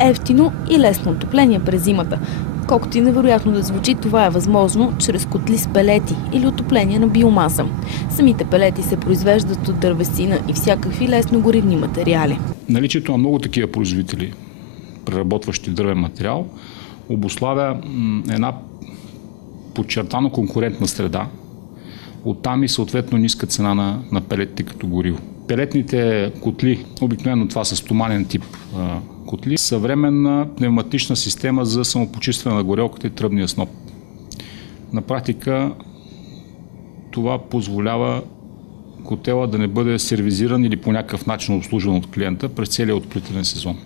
ефтино и лесно отопление през зимата. Колкото и невероятно да звучи, това е възможно чрез котли с пелети или отопление на биомаса. Самите пелети се произвеждат от дървесина и всякакви лесно горивни материали. Наличието на много такива производители, преработващи дървен материал, обуславя една подчертано конкурентна среда. Оттам и съответно ниска цена на пелетите като гориво. Пелетните котли, обикновено това са стоманен тип котли, съвременна пневматична система за самопочистване на горелката и тръбния сноп. На практика това позволява котела да не бъде сервизиран или по някакъв начин обслужван от клиента през целия отоплителен сезон.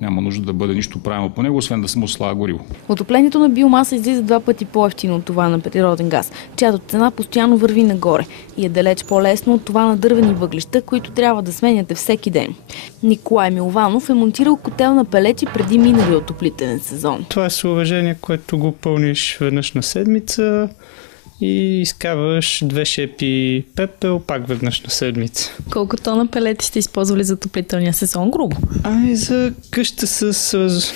Няма нужда да бъде нищо правилно по него, освен да се му слага гориво. Отоплението на биомаса излиза 2 пъти по-евтино от това на природен газ, чиято цена постоянно върви нагоре и е далеч по-лесно от това на дървени въглища, които трябва да сменяте всеки ден. Николай Милованов е монтирал котел на пелети преди миналия отоплителен сезон. Това е съоръжение, което го пълниш веднъж на седмица и изкарваш 2 шепи пепел пак веднъж на седмица. Колко тона пелети сте използвали за отоплителния сезон, грубо? За къща с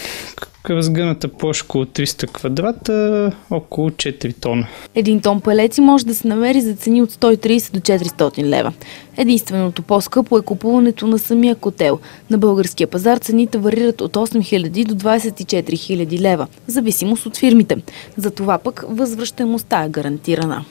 разгъната площ около 300 квадрата, около 4 тона. 1 тон пелети може да се намери за цени от 130 до 400 лева. Единственото по-скъпо е купуването на самия котел. На българския пазар цените варират от 8000 до 24 000 лева, в зависимост от фирмите. За това пък възвръщаемостта е гарантирана.